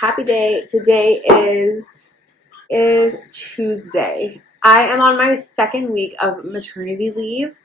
Happy day. Today is Tuesday. I am on my second week of maternity leave,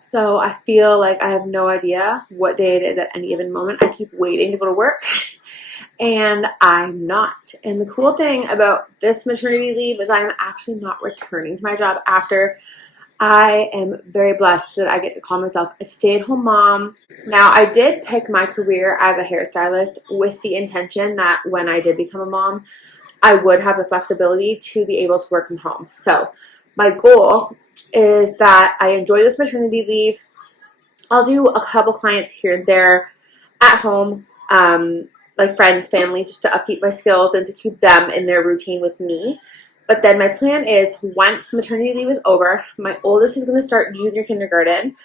so I feel like I have no idea what day it is at any given moment. I keep waiting to go to work, and I'm not. And the cool thing about this maternity leave is I'm actually not returning to my job after. I am very blessed that I get to call myself a stay-at-home mom. Now, I did pick my career as a hairstylist with the intention that when I did become a mom, I would have the flexibility to be able to work from home. So my goal is that I enjoy this maternity leave. I'll do a couple clients here and there at home, like friends, family, just to upkeep my skills and to keep them in their routine with me. But then my plan is once maternity leave is over, my oldest is going to start junior kindergarten.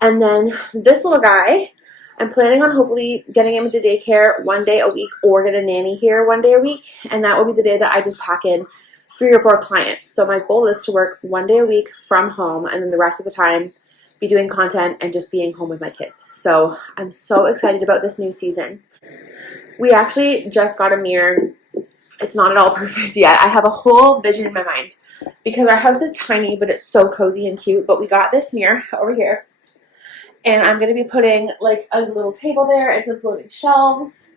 And then this little guy, I'm planning on hopefully getting him into daycare one day a week or get a nanny here one day a week. And that will be the day that I just pack in 3 or 4 clients. So my goal is to work one day a week from home and then the rest of the time be doing content and just being home with my kids. So I'm so excited about this new season. We actually just got a mirror. It's not at all perfect yet. I have a whole vision in my mind because our house is tiny, but it's so cozy and cute. But we got this mirror over here, and I'm going to be putting like a little table there and some floating shelves.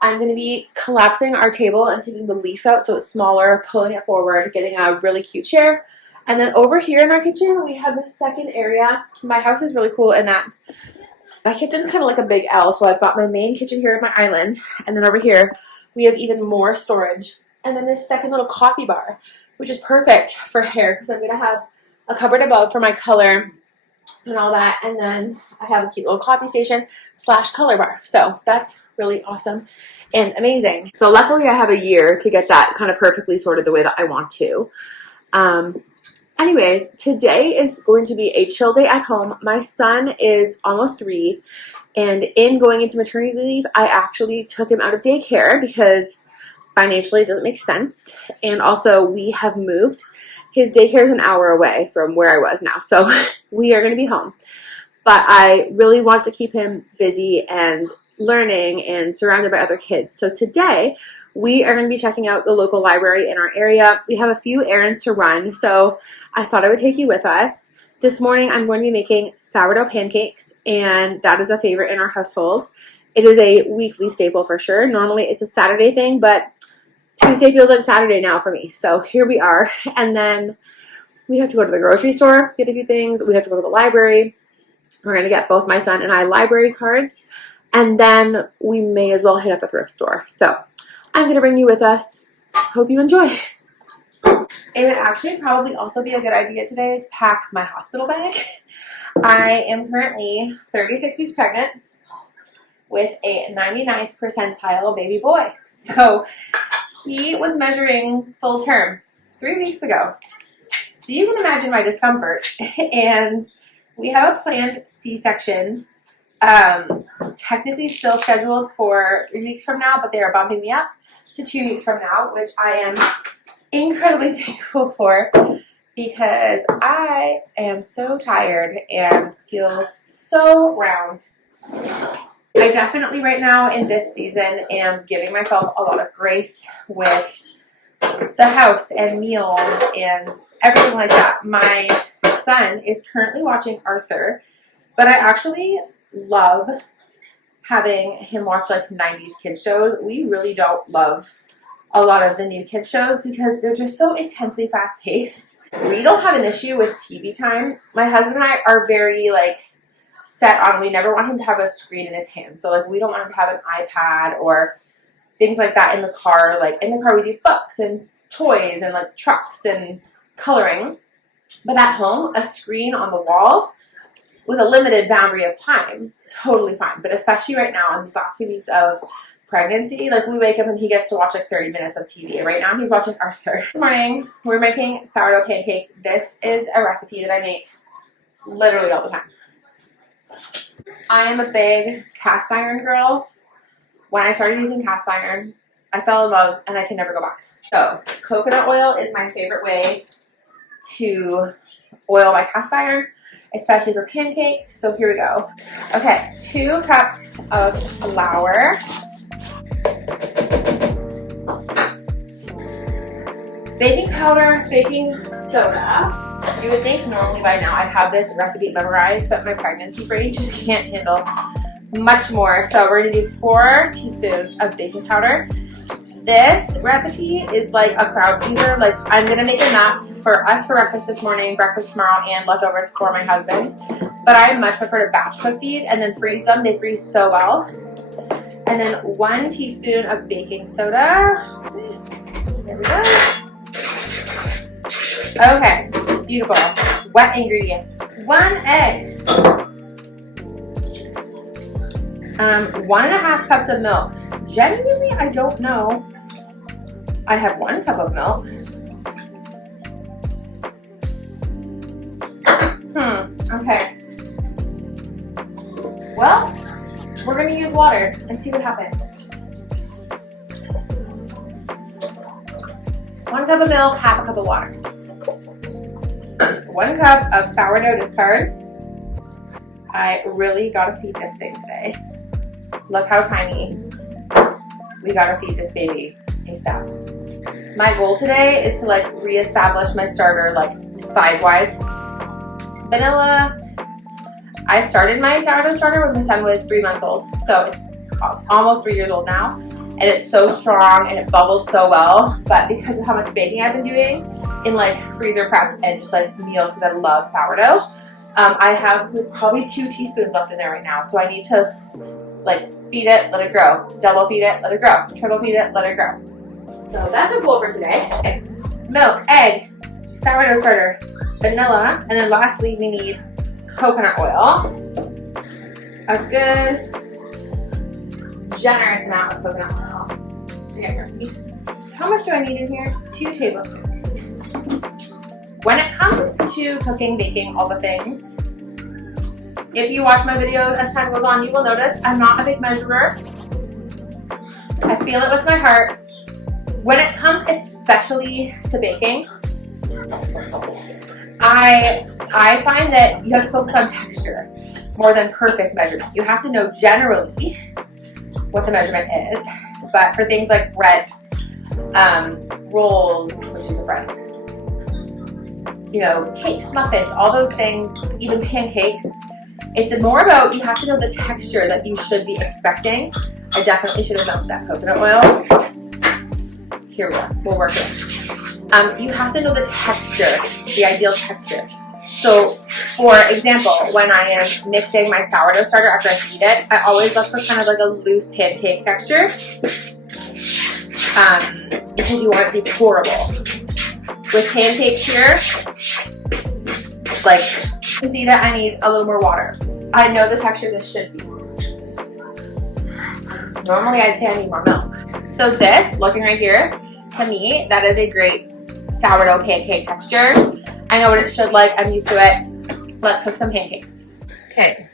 I'm going to be collapsing our table and taking the leaf out so it's smaller, pulling it forward, getting a really cute chair. And then over here in our kitchen, we have this second area. My house is really cool in that my kitchen's kind of like a big L. So I've got my main kitchen here at my island, and then over here, we have even more storage. And then this second little coffee bar, which is perfect for hair because I'm going to have a cupboard above for my color and all that. And then I have a cute little coffee station / color bar. So that's really awesome and amazing. So luckily I have a year to get that kind of perfectly sorted the way that I want to. Anyways, today is going to be a chill day at home. My son is almost 3. And in going into maternity leave, I actually took him out of daycare because financially it doesn't make sense. And also we have moved. His daycare is an hour away from where I was now. So we are going to be home. But I really want to keep him busy and learning and surrounded by other kids. So today we are going to be checking out the local library in our area. We have a few errands to run. So I thought I would take you with us. This morning, I'm going to be making sourdough pancakes, and that is a favorite in our household. It is a weekly staple for sure. Normally, it's a Saturday thing, but Tuesday feels like Saturday now for me. So here we are. And then we have to go to the grocery store, get a few things. We have to go to the library. We're going to get both my son and I library cards. And then we may as well hit up a thrift store. So I'm going to bring you with us. Hope you enjoy. It would actually probably also be a good idea today to pack my hospital bag. I am currently 36 weeks pregnant with a 99th percentile baby boy. So he was measuring full term 3 weeks ago. So you can imagine my discomfort. And we have a planned C-section, technically still scheduled for 3 weeks from now, but they are bumping me up to 2 weeks from now, which I am incredibly thankful for because I am so tired and feel so round. I definitely right now in this season am giving myself a lot of grace with the house and meals and everything like that. My son is currently watching Arthur, but I actually love having him watch like 90s kids shows. We really don't love a lot of the new kids shows because they're just so intensely fast-paced. We don't have an issue with TV time. My husband and I are very like set on we never want him to have a screen in his hand. So like we don't want him to have an iPad or things like that in the car. Like in the car we do books and toys and like trucks and coloring. But at home, a screen on the wall with a limited boundary of time, totally fine. But especially right now in these last few weeks of pregnancy, like we wake up and he gets to watch like 30 minutes of TV. Right now he's watching Arthur. This morning we're making sourdough pancakes. This is a recipe that I make literally all the time. I am a big cast iron girl. When I started using cast iron, I fell in love and I can never go back. So coconut oil is my favorite way to oil my cast iron, especially for pancakes. So here we go. Okay, 2 cups of flour. Baking powder, baking soda. You would think normally by now I'd have this recipe memorized, but my pregnancy brain just can't handle much more. So we're gonna do 4 teaspoons of baking powder. This recipe is like a crowd pleaser. Like, I'm gonna make enough for us for breakfast this morning, breakfast tomorrow, and leftovers for my husband. But I much prefer to batch cook these and then freeze them. They freeze so well. And then 1 teaspoon of baking soda. There we go. Okay, beautiful. Wet ingredients. 1 egg. 1.5 cups of milk. Genuinely, I don't know. I have 1 cup of milk. Okay. Well, we're gonna use water and see what happens. 1 cup of milk, half a cup of water. 1 cup of sourdough discard. I really gotta feed this thing today. Look how tiny. We gotta feed this baby ASAP. My goal today is to like reestablish my starter like size-wise. Vanilla. I started my sourdough starter when my son was 3 months old, so it's almost 3 years old now, and it's so strong and it bubbles so well. But because of how much baking I've been doing in like freezer prep and just like meals, because I love sourdough, I have probably 2 teaspoons left in there right now. So I need to like feed it, let it grow, double feed it, let it grow, triple feed it, let it grow. So that's a goal for today. Okay. Milk, egg, sourdough starter, vanilla, and then lastly we need coconut oil. A good generous amount of coconut oil. How much do I need in here? 2 tablespoons. When it comes to cooking, baking, all the things, if you watch my videos as time goes on, you will notice I'm not a big measurer. I feel it with my heart. When it comes especially to baking, I find that you have to focus on texture more than perfect measurement. You have to know generally what the measurement is, but for things like breads, rolls, which is a bread, you know, cakes, muffins, all those things, even pancakes, it's more about you have to know the texture that you should be expecting. I definitely should have melted that coconut oil. Here we go, we'll work it. You have to know the texture, the ideal texture. So, for example, when I am mixing my sourdough starter after I heat it, I always look for kind of like a loose pancake texture, because you want it to be pourable. With pancakes here, like, you can see that I need a little more water. I know the texture this should be. Normally I'd say I need more milk. So this, looking right here, to me, that is a great sourdough pancake texture. I know what it should like. I'm used to it. Let's cook some pancakes. Okay.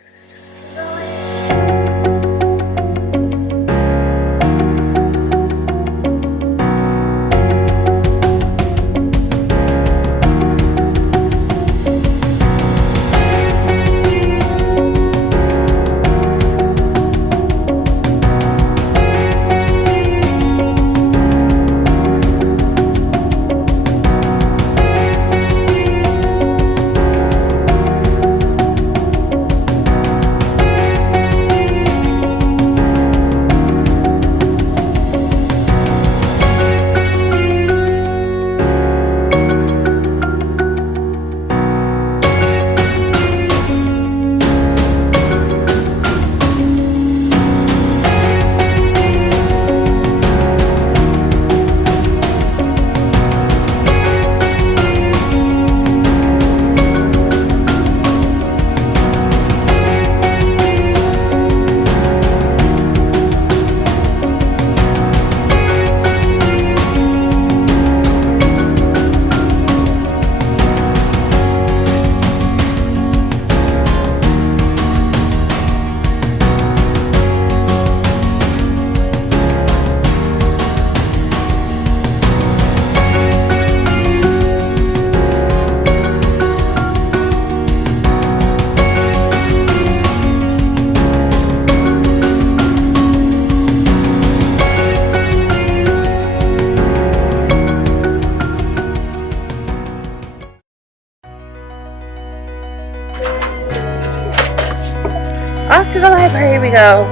Back to the library we go.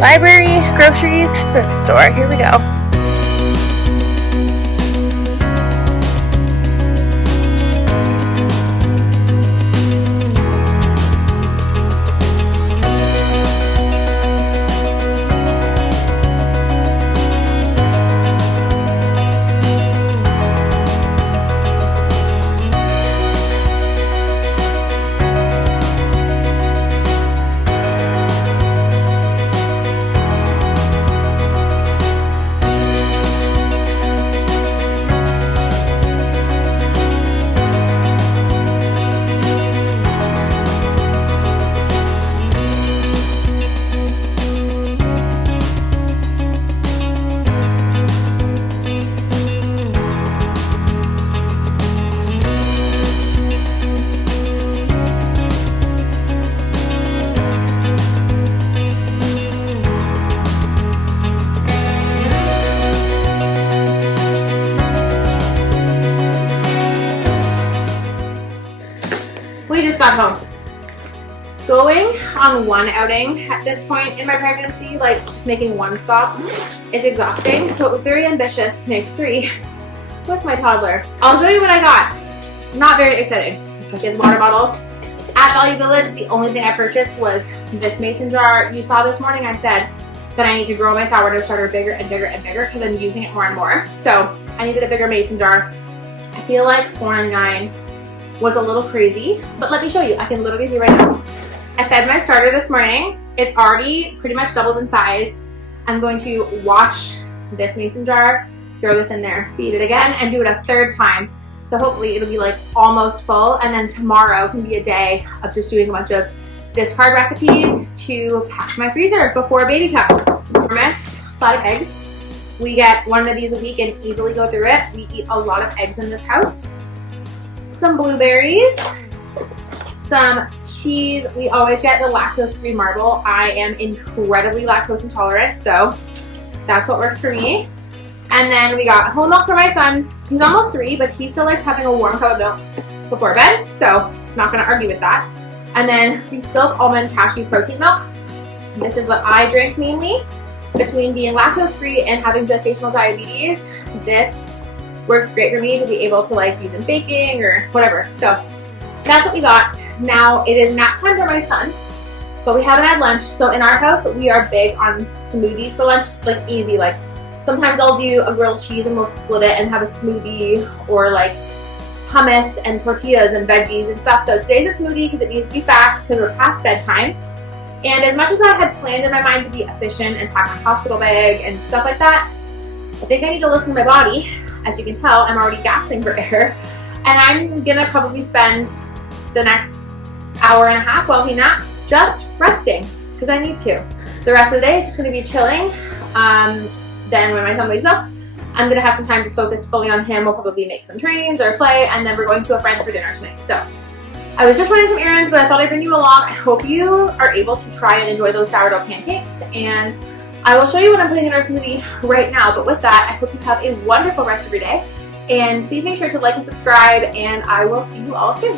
Library, groceries, thrift store. Here we go. We just got home. Going on one outing at this point in my pregnancy, like just making one stop, is exhausting. So it was very ambitious to make 3 with my toddler. I'll show you what I got. Not very exciting. My kid's water bottle. At Value Village, the only thing I purchased was this mason jar. You saw this morning I said that I need to grow my sourdough starter bigger and bigger and bigger because I'm using it more and more. So I needed a bigger mason jar. I feel like $4.99 was a little crazy, but let me show you. I can literally see right now. I fed my starter this morning. It's already pretty much doubled in size. I'm going to wash this mason jar, throw this in there, feed it again, and do it a 3rd time. So hopefully it'll be like almost full, and then tomorrow can be a day of just doing a bunch of discard recipes to pack my freezer before baby comes. Enormous lot of eggs. We get one of these a week and easily go through it. We eat a lot of eggs in this house. Some blueberries, some cheese. We always get the lactose-free marble. I am incredibly lactose intolerant, so that's what works for me. And then we got whole milk for my son. He's almost 3, but he still likes having a warm cup of milk before bed, so not gonna argue with that. And then the Silk Almond Cashew Protein Milk. This is what I drink mainly. Between being lactose-free and having gestational diabetes, this works great for me to be able to like use in baking or whatever. So that's what we got. Now it is nap time for my son, but we haven't had lunch. So in our house, we are big on smoothies for lunch, like easy. Like sometimes I'll do a grilled cheese and we'll split it and have a smoothie, or like hummus and tortillas and veggies and stuff. So today's a smoothie because it needs to be fast because we're past bedtime. And as much as I had planned in my mind to be efficient and pack my hospital bag and stuff like that, I think I need to listen to my body. As you can tell, I'm already gasping for air, and I'm gonna probably spend the next hour and a half while he naps just resting because I need to. The rest of the day is just gonna be chilling. Then when my son wakes up, I'm gonna have some time just focused fully on him. We'll probably make some trains or play, and then we're going to a friend's for dinner tonight. So I was just running some errands, but I thought I'd bring you along. I hope you are able to try and enjoy those sourdough pancakes, and I will show you what I'm putting in our smoothie right now. But with that, I hope you have a wonderful rest of your day. And please make sure to like and subscribe, and I will see you all soon.